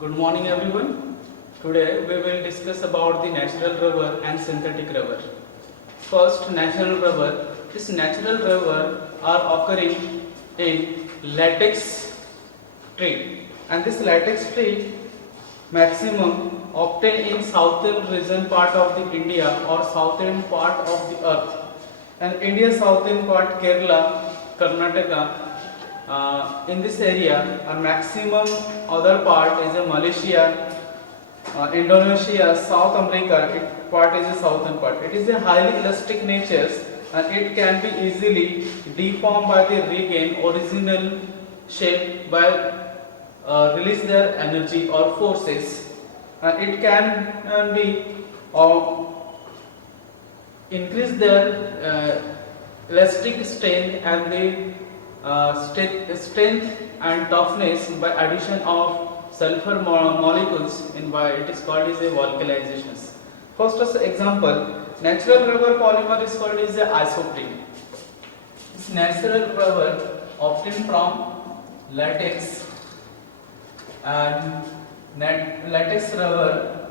Good morning everyone. Today we will discuss about the natural rubber and synthetic rubber. First, natural rubber. This natural rubber are occurring in latex tree, and this latex tree maximum obtained in southern region part of the India or southern part of the earth. And India southern part Kerala, Karnataka, in this area, a maximum other part is a Malaysia, Indonesia, South America. Part is a southern part. It is a highly elastic nature, and it can be easily deformed by the regain original shape by release their energy or forces. It can be increase their elastic strength and the strength and toughness by addition of sulfur molecules in why it is called as a volcanization. First as example, natural rubber polymer is called as a isoprene. This natural rubber obtained from latex, and latex rubber,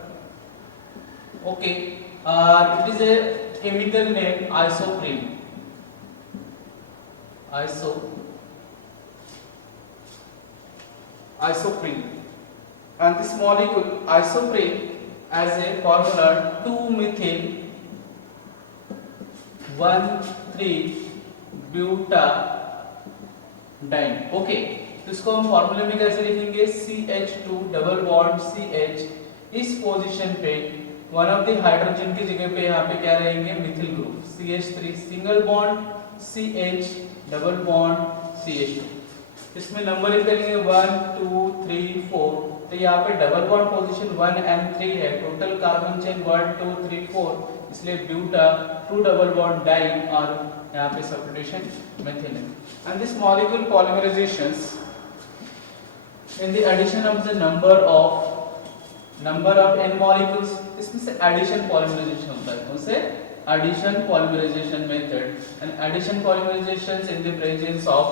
okay, it is a chemical name isoprene. Isoprene, and this molecule isoprene as a formula 2-methyl 1,3-butadiene. Okay, तो इसको हम फॉर्मूले में कैसे लिखेंगे? CH2 double bond CH, इस position पे one of the hydrogen की जगह पे यहाँ पे क्या रहेंगे? Methyl group CH3 single bond CH double bond CH2. इसमें नंबरिंग करेंगे 1 2 3 4, तो यहाँ पे डबल बॉन्ड पोजीशन 1 and 3 है. टोटल कार्बन चेन 1 2 3 4, इसलिए ब्यूटा 2 डबल बॉन्ड डाइन और यहाँ पे सब्स्टिट्यूशन मेथिल है. And this molecule polymerisations in the addition of the number of n molecules, इसमें से addition polymerization होता है. कौन से? Addition polymerization method. And addition polymerizations in the presence of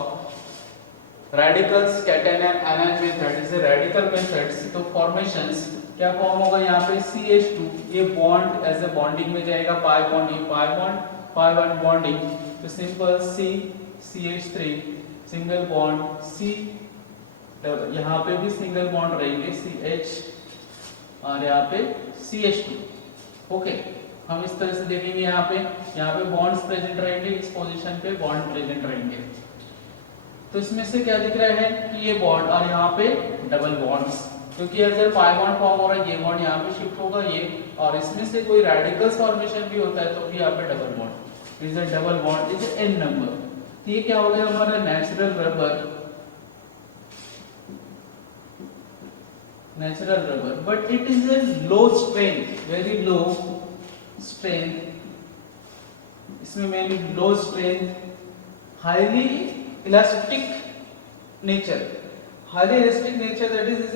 radicals, cation and anion method is a radical methods. तो formations क्या form होगा यहाँ पे? CH2, ये बॉन्ड एज ए बॉन्डिंग में जाएगा, पाई बॉन्ड, ये pi bond, pi bond bonding, तो simple CH3 single bond C, यहाँ पे भी सिंगल बॉन्ड रहेंगे CH और यहाँ पे CH2. ओके, हम इस तरह से देखेंगे. यहाँ पे बॉन्ड्स प्रेजेंट रहेंगे, इस पोजीशन पे बॉन्ड प्रेजेंट रहेंगे. तो इसमें से क्या दिख रहा है कि ये बॉन्ड और यहाँ पे डबल बॉन्ड्स, क्योंकि अगर पाई बॉन्ड फॉर्म हो रहा है, ये बॉन्ड यहाँ पे शिफ्ट होगा ये, और इसमें से कोई रेडिकल्स फॉर्मेशन भी होता है तो भी यहाँ पे double bond is a double bond is n number. ये क्या हो गया हमारा natural rubber, but it is a low strength, very low strength. इसमें mainly low strength, highly elastic nature, that is a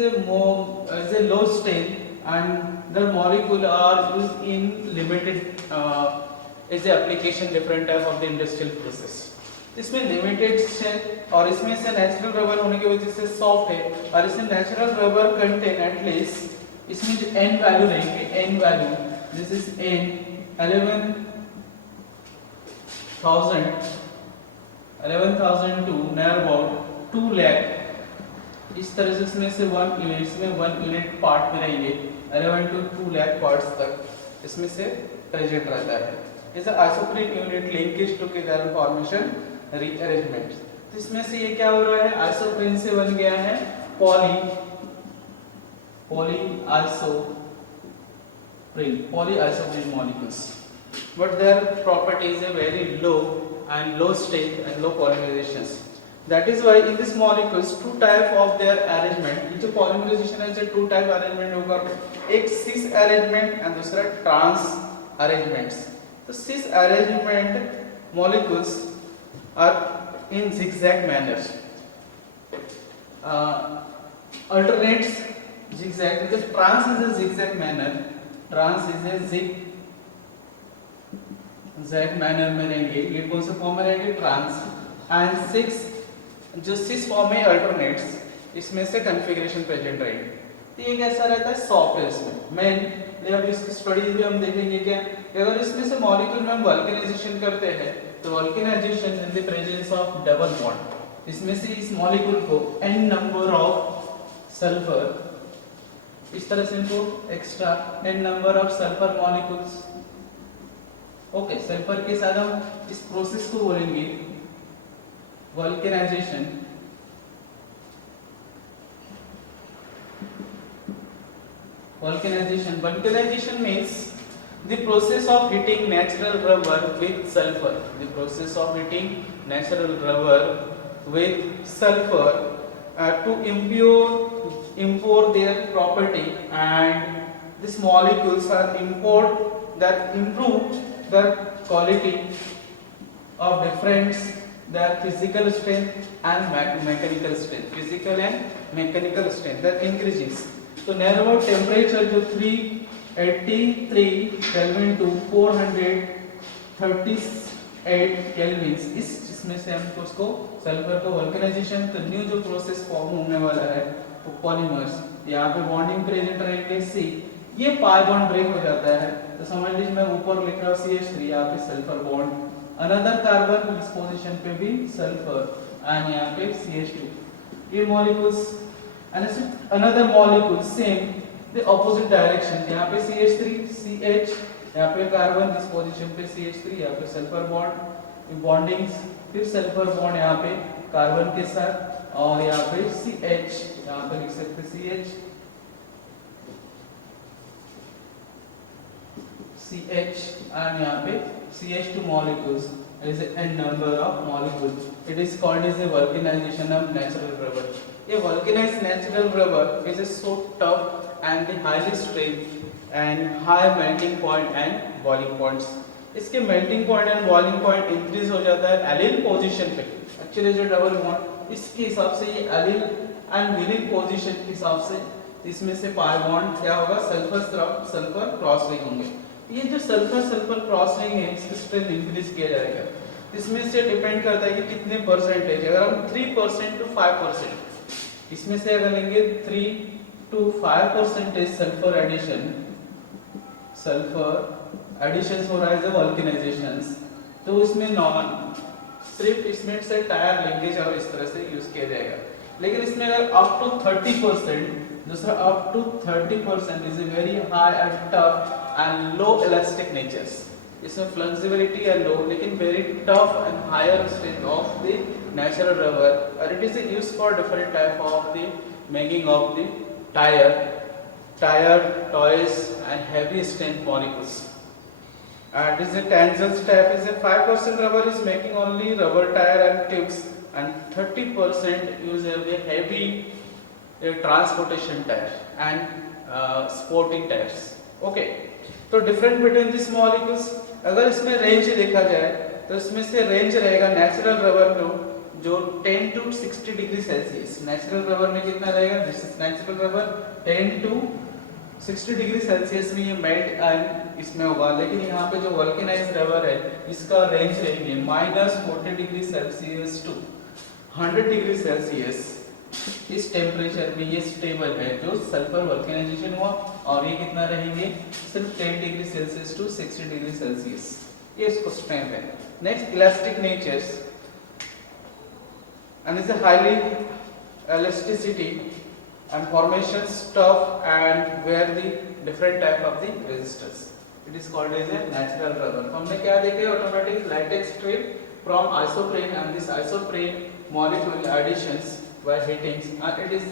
low strength, and the molecule are used in limited is the application different type of the industrial process. इसमें limited से और इसमें से natural rubber होने की वजह से सॉफ्ट है, और इसमें नेचुरल रबर कंटेन एटलीस्ट इसमें जो n वैल्यू रहेंगे, n value this is n 11,000 to near about 2 lakh. इस तरह से इसमें से 1 यूनिट्स में 1 यूनिट पार्ट में रहेंगे, 11 to 2 lakh पार्ट्स तक इसमें से प्रेजेंट रहता है. इस isoprene unit linkage together formation rearrangement. तो इसमें से ये क्या हो रहा है? आइसोप्रीन से बन गया है polyisoprene molecules, but their properties are very low and low strength and low polymerizations. That is why in this molecules two type of their arrangement, ये जो polymerization है, two type arrangement होगा, एक cis arrangement and दूसरा trans arrangements. तो cis arrangement molecules are in zigzag manner, alternates zigzag, because trans is a zigzag manner, zigzag manner में रहेंगे. ये कौन सा फॉर्म में रहेंगे? ट्रांस. एंड 6 जो 6 फॉर्म में अल्टरनेट्स, इसमें से कॉन्फ़िगरेशन प्रेजेंट रहेगी. तो ये कैसा रहता है, सॉफ्ट है इसमें मेन। अब इसकी स्टडीज भी हम देखेंगे क्या, अगर इसमें से मॉलिक्यूल में हम वल्केनाइजेशन करते हैं तो vulcanisation in the presence of double bond, इसमें से इस मॉलिक्यूल को n नंबर ऑफ सल्फर, इस तरह से इनको extra n number of sulphur molecules, okay, sulphur के साथ हम इस प्रोसेस को बोलेंगे vulcanisation. Vulcanization means the process of heating natural rubber with sulfur. The process of heating natural rubber with sulfur to import their property, and these molecules are improve the quality of difference, their physical strength and mechanical strength. Physical and mechanical strength that increases. तो narrow temperature जो 383 kelvin to 438 kelvin, इसमें से हमको उसको sulphur को vulcanisation, तो new जो process form होने वाला है वो पॉलीमर्स, यहाँ पे बॉन्डिंग प्रेजेंट रहेंगे C, ये पाई बॉन्ड ब्रेक हो जाता है, तो समझ लीजिए मैं ऊपर लिख रहा हूँ CH3, यहाँ पे सल्फर बॉन्ड, अनदर कार्बन इस पोजीशन पे भी सल्फर एंड यहाँ पे CH2, ये molecules and another molecule same the opposite direction, यहाँ पे CH3 CH, यहाँ पे कार्बन इस पोजीशन पे CH3, यहाँ पे सल्फर बॉन्ड बॉन्डिंग्स, फिर सल्फर बॉन्ड यहाँ पे कार्बन के साथ, और यहाँ पे CH, यहाँ पे लिख सकते CH and यहाँ पे CH2 molecules is n number of molecules. It is called as a vulcanization of natural rubber. A vulcanized natural rubber is so tough and the highly strength and high melting point and boiling points. इसके melting point and boiling point increase हो जाता है allyl position पे, actually जो double bond इसके हिसाब से ये allyl and vinyl position के हिसाब से इसमें से pi bond क्या होगा, सल्फर क्रॉस लिंक होंगे। ये जो सल्फर क्रॉस लिंक है इसकी स्ट्रेंथ इंक्रीज किया जाएगा, इसमें से डिपेंड करता है कि कितने परसेंटेज, अगर हम 3% to 5%, इसमें से अगर लेंगे 3 to 5% सल्फर एडिशन हो रहा है वल्केनाइजेशंस, तो उसमें सिर्फ इसमें से टायर लिंकेज और इस तरह से यूज किया जाएगा। लेकिन इसमें अगर अप टू 30%, दूसरा up to 30% is a very high and tough and low elastic natures, इसमें फ्लेक्सिबिलिटी है लो लेकिन very tough and higher strength of the natural rubber, and it is used for different type of the making of the tire toys and heavy strength molecules. And this is a tangent type, is a 5% rubber is making only rubber tire and tubes, and 30% use a heavy transportation tire and sporting tires. Okay, तो different between these molecules, अगर इसमें range देखा जाए तो इसमें से range रहेगा natural rubber को जो 10 to 60 degree Celsius, natural rubber में कितना रहेगा, this is natural rubber 10 to 60 degree Celsius में ये मेल्ट एंड इसमें होगा। लेकिन यहाँ पे जो वल्केनाइज्ड रबर है इसका रेंज रहेंगे -40 degree Celsius to 100 degree Celsius, इस टेम्परेचर में ये स्टेबल है जो सल्फर वल्केनाइजेशन हुआ, और ये कितना रहेंगे सिर्फ 10 degree Celsius to 60 degree Celsius, ये इसको स्ट्रेंथ है। Next elastic natures, and is a highly elasticity and formations tough and where the different type of the resistance, it is called as a natural rubber। तो हमने क्या देखे, automatic latex strip from isoprene, and this isoprene molecule additions by heating and it is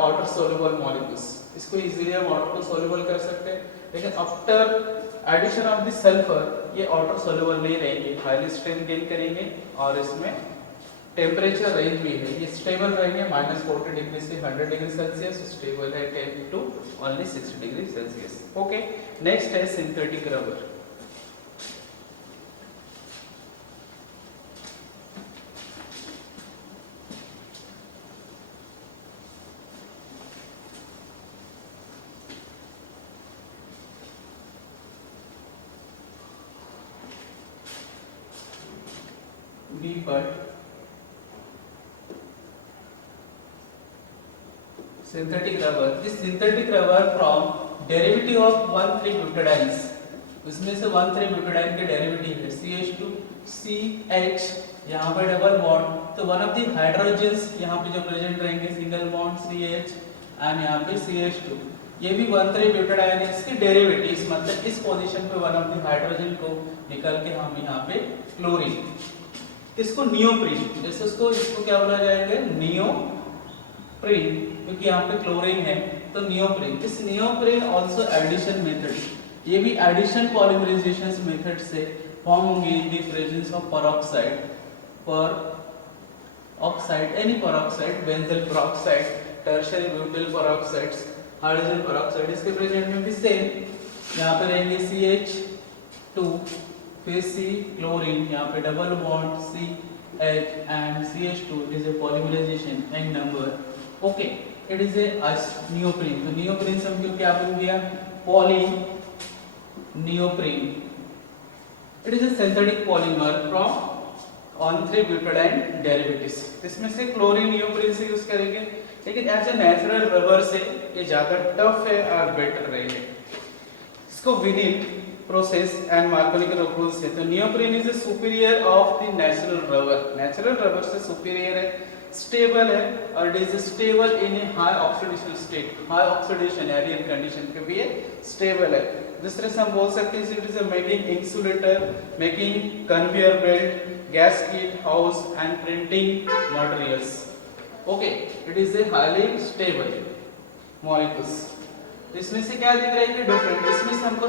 water soluble molecules, इसको easily हम water soluble कर सकते हैं, लेकिन after addition of the sulfur ये water soluble नहीं रहेंगे, highly strength gain करेंगे, और इसमें टेम्परेचर रेंज भी है, ये स्टेबल रहेंगे -40 डिग्री से 100 डिग्री सेल्सियस, स्टेबल है 10 to only 60 degree Celsius. Okay, next है सिंथेटिक रबर। बी पर synthetic rubber, this synthetic rubber from derivative of one three butadienes, उसमें से 1,3-ब्यूटाडाइन के डेरिवेटिव है CH2 CH, यहाँ पे डबल बॉन्ड, तो वन ऑफ द हाइड्रोजन्स यहाँ पे जो प्रेजेंट रहेंगे सिंगल बॉन्ड CH एंड यहाँ पे CH2, ये भी 1,3-ब्यूटाडाइन है, इसके डेरिवेटिव्स मतलब इस पोजीशन पे वन ऑफ द हाइड्रोजन को निकाल के हम यहाँ पे क्लोरीन, इसको नियोप्रीन, जैसे इसको क्या बोला जाएगा नियोप्रीन, क्योंकि यहाँ पे क्लोरीन है तो नियोप्रीन। इस नियोप्रीन आल्सो एडिशन मेथड, ये भी एडिशन पॉलीमराइजेशन मेथड से फॉर्म होंगे in the presence of peroxide, peroxide, any peroxide, benzoyl peroxide, tertiary butyl peroxides, hydrogen peroxide, इसके प्रेजेंट में भी सेम, यहाँ पे रहेंगे CH2 फिर C क्लोरीन, यहाँ पे double bond CH and CH2, it is a polymerisation n number, okay, it is a neoprene, तो नियोप्रीन से हम क्या बन गया poly neoprene, it is a synthetic polymer from one three butadiene derivatives, इसमें से क्लोरीन नियोप्रीन से यूज करेंगे, लेकिन एज ए नेचुरल रबर से ये ज्यादा टफ है और बेटर रहेंगे, इसको vinyl process and Markovnikov rules से, तो neoprene is a superior of the natural rubber से सुपीरियर है, स्टेबल है और it is stable in a high oxidation state, high oxidation aerial condition पे भी ये स्टेबल है। दूसरे से हम बोल सकते हैं it is a making insulator, making conveyor belt, gasket house and printing materials, okay, it is a highly stable molecules। इसमें से क्या दिख रहा है कि डिफरेंट, इसमें से हमको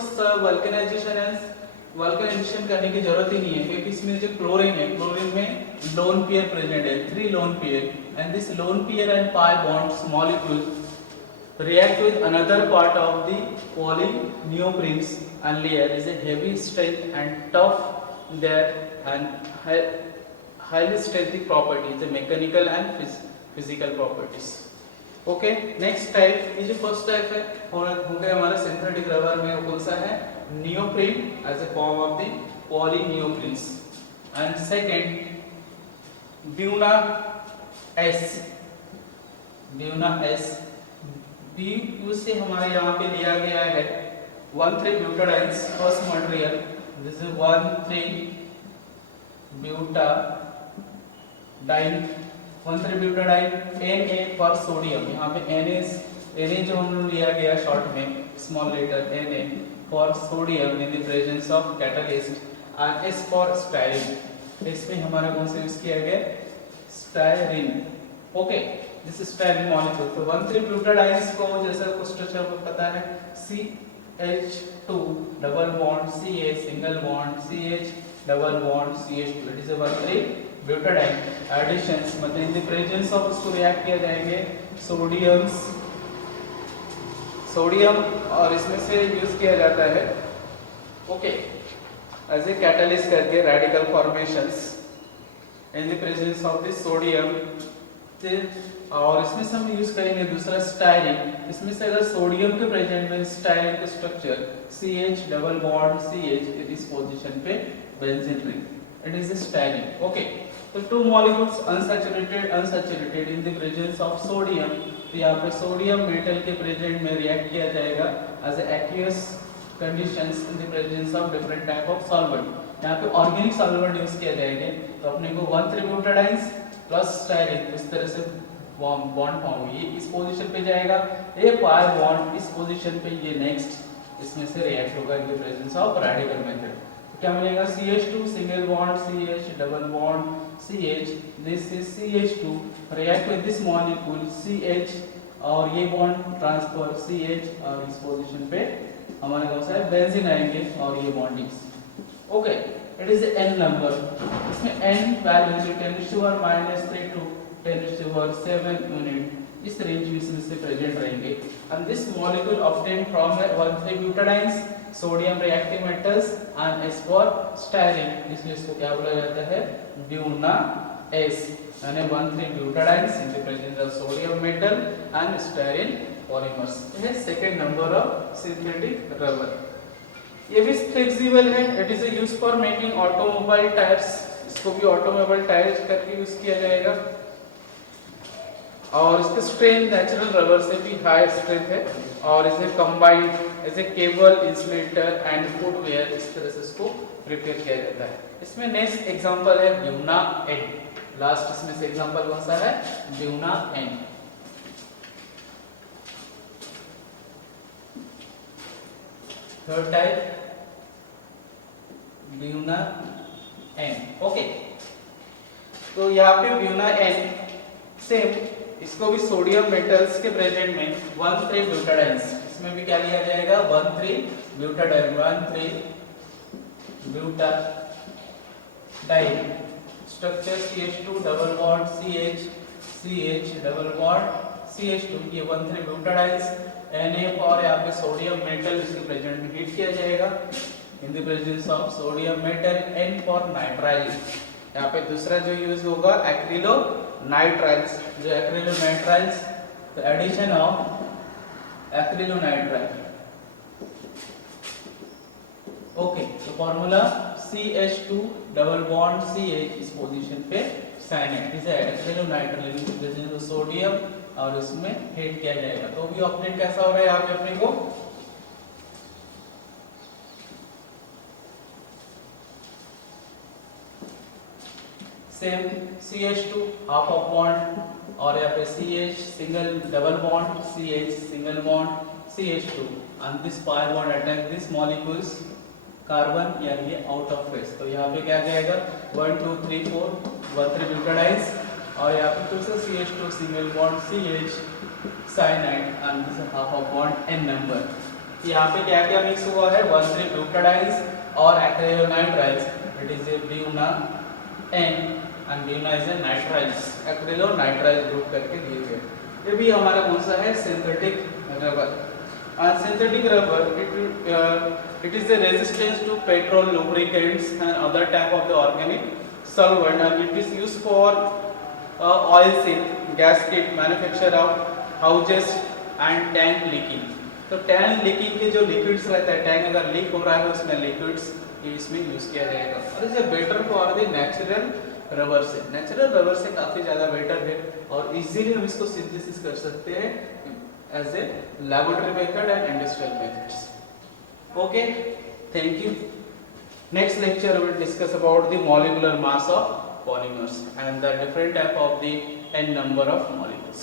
वल्केनाइजेशन करने की जरूरत ही नहीं है, क्योंकि इसमें जो क्लोरीन है, क्लोरीन में लोन पेयर प्रेजेंट है, 3 lone pair, and this lone pair and pi bonds molecule react with another part of the polyneoprenes and layer is a heavy strength and tough there and highly strengthy properties, the mechanical and physical properties, okay। next type, ये जो first type है और हो गया हमारा synthetic rubber में, वो कौन सा है neoprene as a form of the polyneoprenes, and second Buna S BU से हमारे यहाँ पे लिया गया है one three butadienes first material, this is one three butadiene Na for sodium, यहाँ पे Na जो हमने लिया गया शॉर्ट में small letter Na for sodium in the presence of catalyst, and S for styrene, इसमें हमारा कौन सा यूज किया गया styrene, okay, this is styrene molecule. तो 1,3-ब्यूटाडाइंस को जैसा कुछ स्ट्रक्चर को पता है CH2 double bond CH single bond CH double bond CH2, it is a one three butadiene additions, मतलब इन द प्रेजेंस ऑफ इसको रिएक्ट किया जाएंगे सोडियम और इसमें से यूज किया जाता है, ओके, एज ए कैटलिस्ट करके radical formations in the presence of this sodium, और इसमें से हम यूज करेंगे दूसरा स्टायरीन, इसमें से अगर सोडियम के प्रेजेंट में स्टायरीन का structure CH double bond CH इस पोजीशन पे benzene ring, it is styrene, okay. तो two molecules unsaturated in the presence of sodium, तो यहाँ पे सोडियम मेटल के प्रेजेंट में रिएक्ट किया जाएगा as aqueous conditions in the presence of different type of solvent, यहाँ पे ऑर्गेनिक सॉल्वेंट यूज किया जाएगा, तो अपने को 1,3-ब्यूटाडाइंस प्लस स्टायरीन इस तरह से बॉन्ड फॉर्म हुई, इस पोजीशन पे जाएगा, ये pi बॉन्ड इस पोजीशन पे, ये नेक्स्ट इसमें से रिएक्ट होगा इन the presence of radical method, तो क्या मिलेगा CH2 single bond CH double bond CH, this is CH2 react with this molecule CH और ये बॉन्ड ट्रांसफर CH और इस पोजीशन पे हमारे कौन सा है बेंजीन आएंगे और ये bondings, okay, it is n number, इसमें n वैल्यूज 10⁻³ to 10⁷ यूनिट इस रेंज में से प्रेजेंट रहेंगे, and this molecule obtained from one three butadienes sodium reactive metals and S for styrene, इसलिए इसको क्या बोला जाता है ब्यूना S, यानी one three butadienes in the presence of sodium metal and styrene polymers, ये second number of synthetic rubber. ये भी फ्लेक्सिबल है, it is used for making automobile tyres, इसको भी ऑटोमोबाइल टायर्स करके यूज किया जाएगा, और इसके स्ट्रेंथ नेचुरल रबर से भी हाई स्ट्रेंथ है और इसे combined as a cable insulator and footwear इस तरह से इसको प्रिपेयर किया जाता है। इसमें नेक्स्ट एग्जांपल है ब्यूना एन। लास्ट इसमें से एग्जांपल कौन सा है? Buna N. Third type Buna N. Okay, तो यहाँ पे ब्यूना एन सेम, इसको भी सोडियम मेटल्स के प्रेजेंट में 1,3 ब्यूटाडाइन्स, इसमें भी क्या लिया जाएगा? 1,3 butadiene, 1,3 butadiene structure CH2 double bond CH, CH double bond CH2, ये 1,3 ब्यूटाडाइन्स Na और यहाँ पे सोडियम मेटल इसके प्रेजेंट में हीट किया जाएगा in the presence of sodium metal. N for nitrile, यहाँ पे दूसरा जो यूज होगा एक्रिलो नाइट्राइल्स, जो एक्रिलो नाइट्राइल्स, तो addition of acrylonitrile. Okay, तो formula CH2 double bond CH इस पोजीशन पे साइनाइड, इसे एक्रिलो नाइट्राइल सोडियम और उसमें हीट किया जाएगा। तो भी ऑक्टेट कैसा हो रहा है यहाँ पे अपने को? Same CH2 half of bond और यहाँ पे CH single double bond CH single bond CH2 and this pi bond attack this molecules carbon यानी ये आउट ऑफ फेस। तो यहाँ पे क्या जाएगा? 1 2 3 4 1,3 ब्यूटाडाइन्स और यहाँ पे फिर से CH2 single bond CH cyanide and this half of bond N number. यहाँ पे क्या क्या मिक्स हुआ है? 1,3 ब्यूटाडाइन्स और acrylo nitriles, it is A Buena N and Buena is a nitriles, acrylo nitrile group करके दिए गए। ये भी हमारा कौन सा है? Synthetic rubber. And synthetic rubber, it is a resistance to petrol, lubricants and other type of the organic solvent, and it is used for oil seal, gasket, manufacture of houses and tank leaking। तो tank leaking के जो liquids रहता है, tank अगर leak हो रहा है उसमें लिक्विड्स इसमें यूज किया जाएगा। और इसे better for the natural rubber से, नेचुरल रबर से काफी ज्यादा बेटर है और इजीली हम इसको सिंथेसिस कर सकते हैं as a laboratory method and industrial methods. Okay, thank you. Next lecture we will discuss about the molecular mass of polymers and the different type of the n number of molecules.